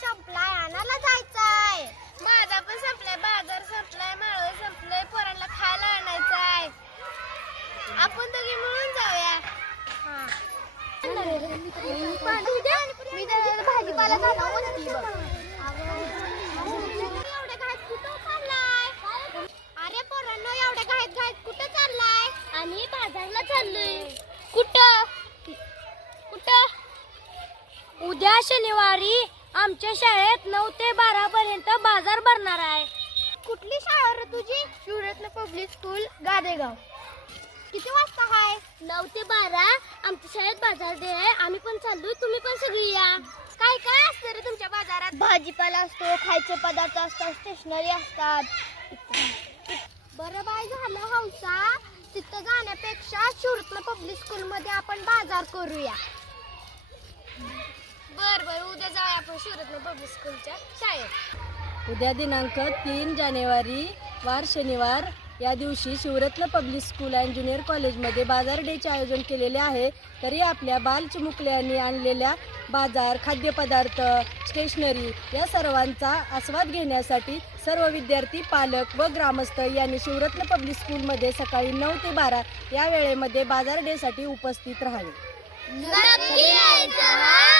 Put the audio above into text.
संपलाय, आणायला जायचंय. माझा पण संपलाय, बाजार संपलाय, माळव संपलंय, पोरांना खायला आणायचंय. आपण दोघी मिळून जाऊया. मी भाजीपाला जाणार होती. एवढ्या घाईत कुठं चाललाय? अरे पोरांनो, एवढ्या घाईत कुठं चाललाय? आणि बाजारला चाललोय. कुठं? उद्या शनिवारी आमच्या शाळेत 9 ते 12 पर्यंत बाजार भरणार आहे. कुठली शाळा रे तुझी? Shivratna public school, Gadegaon. किती वाजता आहे? 9 ते 12. आमच्या शाळेत बाजार डे आहे. आम्ही पण चाललोय, तुम्ही पण सगळी या. काय काय असतं रे तुमच्या बाजारात? भाजीपाला असतो, खायचे पदार्थ असतात, स्टेशनरी असतात. बरं बाय, झालं हौसा. तिथं जाण्यापेक्षा शिवरत्न पब्लिक स्कूल मध्ये आपण बाजार करूया. बर उद्या जाऊया आपण शिवरत्न पब्लिक स्कूलच्या शाळेत. उद्या दिनांक 3 जानेवारी वार शनिवार या दिवशी Shivratna public school and junior कॉलेजमध्ये बाजार डेचे आयोजन केलेले आहे. तरी आपल्या बालचिमुकले यांनी आणलेल्या बाजार, खाद्यपदार्थ, स्टेशनरी या सर्वांचा आस्वाद घेण्यासाठी सर्व विद्यार्थी, पालक व ग्रामस्थ यांनी शिवरत्न पब्लिक स्कूलमध्ये सकाळी 9 ते 12 या वेळेमध्ये बाजार डेसाठी उपस्थित राहावे. नक्की यायचं.